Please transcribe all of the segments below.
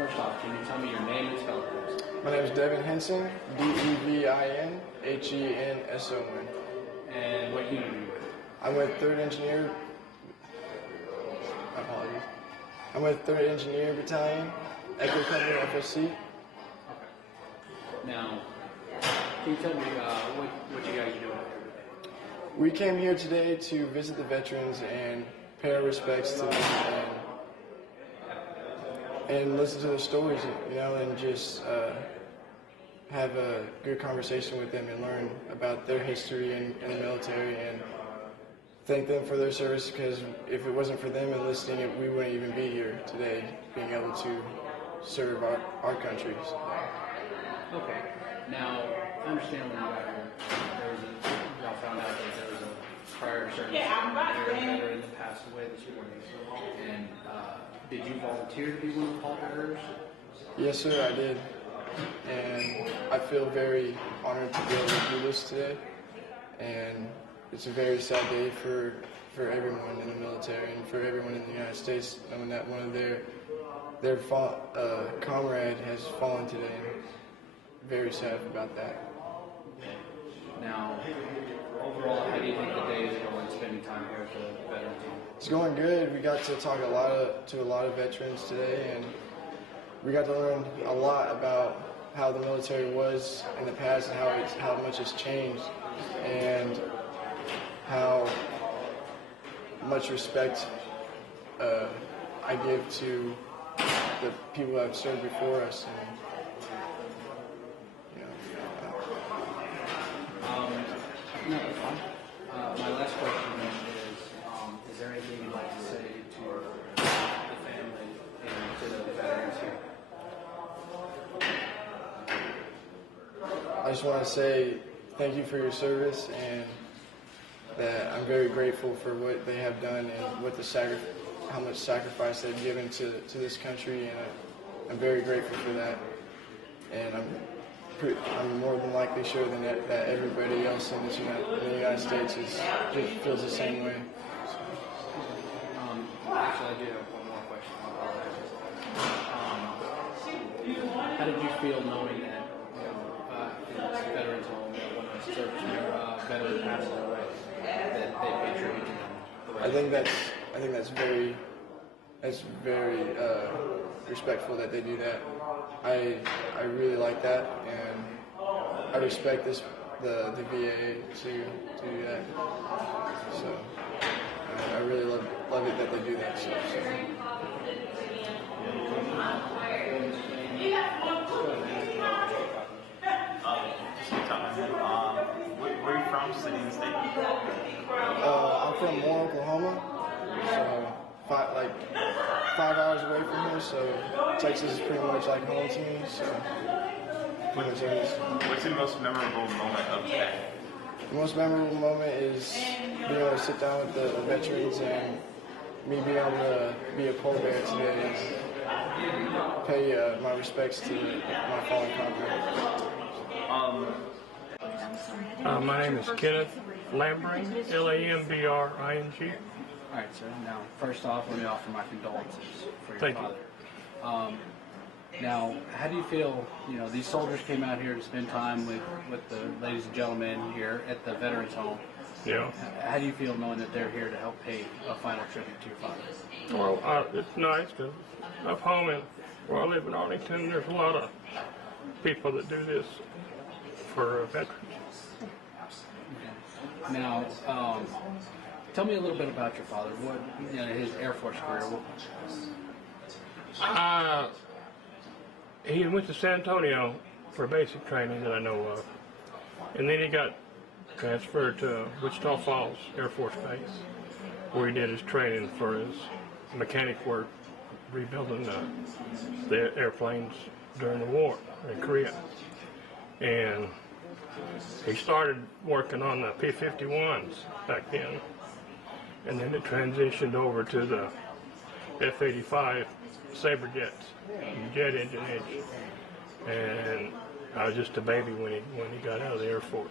first off, can you tell me your name and spelling, please? My name is Devin Henson, DevinHenson. And what unit are you with? I'm with 3rd Engineer. Apologies. I'm with 3rd Engineer Battalion, Echo Company FSC. Okay. Now, can you tell me what you guys are doing here today? We came here today to visit the veterans and pay our respects to them and listen to their stories, and just have a good conversation with them and learn about their history in the military and thank them for their service, because if it wasn't for them enlisting, we wouldn't even be here today, being able to serve our country. Okay. Now, I understand when you got here, y'all found out that there was a prior service veteran that passed away this morning. And did you volunteer to be one of the pallbearers? Yes, sir, I did. And I feel very honored to be able to do this today. And it's a very sad day for everyone in the military and for everyone in the United States, knowing that one of their comrade has fallen today. And very sad about that. Now, overall, how do you think the day is going spending time here at the Veterans Home? It's going good. We got to talk to a lot of veterans today, and we got to learn a lot about how the military was in the past and how much it's changed, and how much respect I give to the people that have served before us. And, no, that's fine. My last question is there anything you'd like to say to the family and to the veterans here? I just want to say thank you for your service, and that I'm very grateful for what they have done and how much sacrifice they've given to this country, and I'm very grateful for that. And I'm more than likely sure that everybody else in the United States just feels the same way. Actually, I do have one more question. How did you feel knowing that in this Veterans Home, when a service veteran passes away, that they pay tribute to them? I think that's very respectful that they do that. I really like that, and I respect the VA to do that. So I really love it that they do that. So. Where are you from, city and state? I'm from Moore, Oklahoma, so 5 hours away from here, so Texas is pretty much like home to me. So What's your most memorable moment of today? The most memorable moment is being able to sit down with the veterans and me being able to be a pallbearer today and pay my respects to my fallen comrades. My name is Kenneth Lambring, Lambring. All right, sir. Now, first off, let me offer my condolences for your Thank father. Now, how do you feel, these soldiers came out here to spend time with the ladies and gentlemen here at the Veterans Home. Yeah. How do you feel knowing that they're here to help pay a final tribute to your father? Well, it's nice because up home where I live in Arlington, there's a lot of people that do this for veterans. Now, tell me a little bit about your father. His Air Force career. He went to San Antonio for basic training that I know of, and then he got transferred to Wichita Falls Air Force Base, where he did his training for his mechanic work, rebuilding the airplanes during the war in Korea. And he started working on the P-51s back then, and then it transitioned over to the F-85 Sabre jets, jet engine age. And I was just a baby when he got out of the Air Force.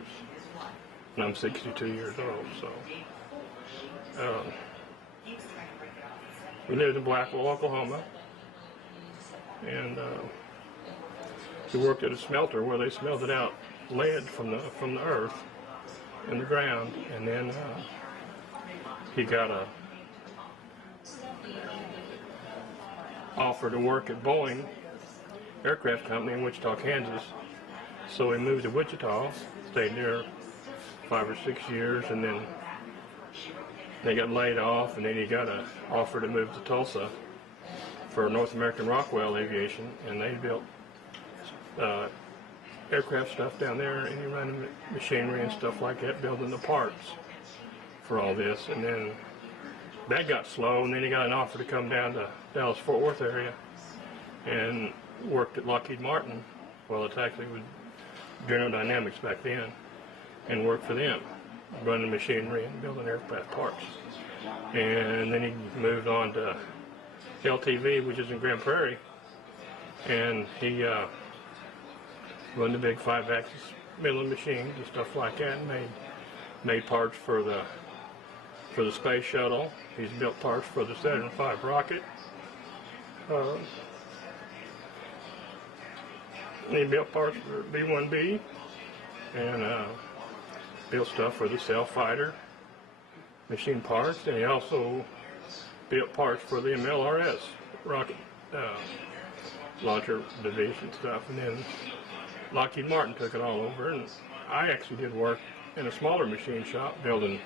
And I'm 62 years old, so. We lived in Blackwell, Oklahoma. and he worked at a smelter where they smelted out lead from the earth in the ground, and then he got a offer to work at Boeing Aircraft Company in Wichita, Kansas. So he moved to Wichita, stayed there 5 or 6 years, and then they got laid off, and then he got an offer to move to Tulsa for North American Rockwell Aviation, and they built aircraft stuff down there, and he ran machinery and stuff like that, building the parts for all this. And then that got slow, and then he got an offer to come down to Dallas-Fort Worth area and worked at Lockheed Martin. Well, it actually was General Dynamics back then, and worked for them, running machinery and building aircraft parts. And then he moved on to LTV, which is in Grand Prairie, and he run the big 5-axis milling machines and stuff like that, and made parts for the space shuttle. He's built parts for the Saturn V rocket. He built parts for B-1B, and built stuff for the Cell Fighter, machine parts, and he also built parts for the MLRS rocket launcher division stuff. And then Lockheed Martin took it all over, and I actually did work in a smaller machine shop building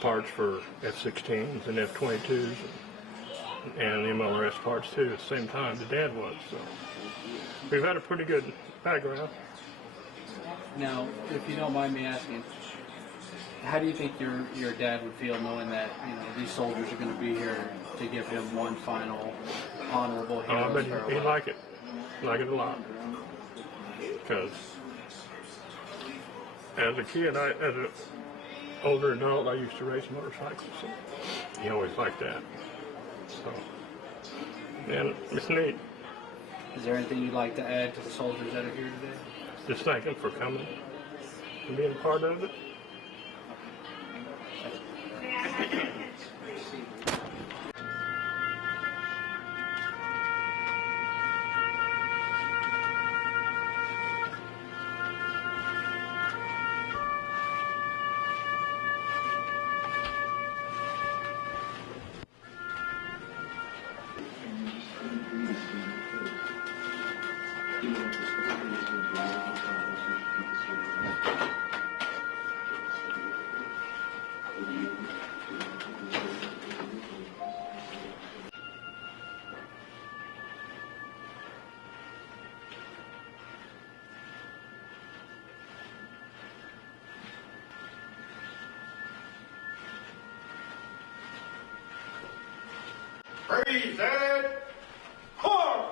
parts for F-16s and F-22s and the MLRS parts too at the same time the dad was. So we've had a pretty good background. Now, if you don't mind me asking, how do you think your dad would feel knowing that these soldiers are going to be here to give him one final honorable hero? But he'd like it a lot, because as a kid, as an older adult, I used to race motorcycles, so he always liked that. So, and it's neat. Is there anything you'd like to add to the soldiers that are here today? Just thank them for coming and being part of it. Present hard.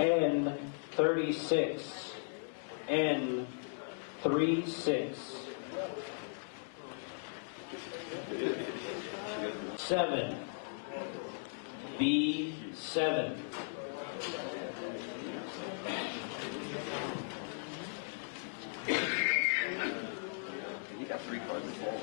N36, N36, 7, B7, You got 3 cards to fall.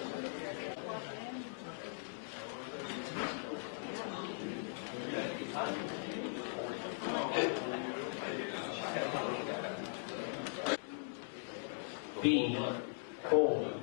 B4,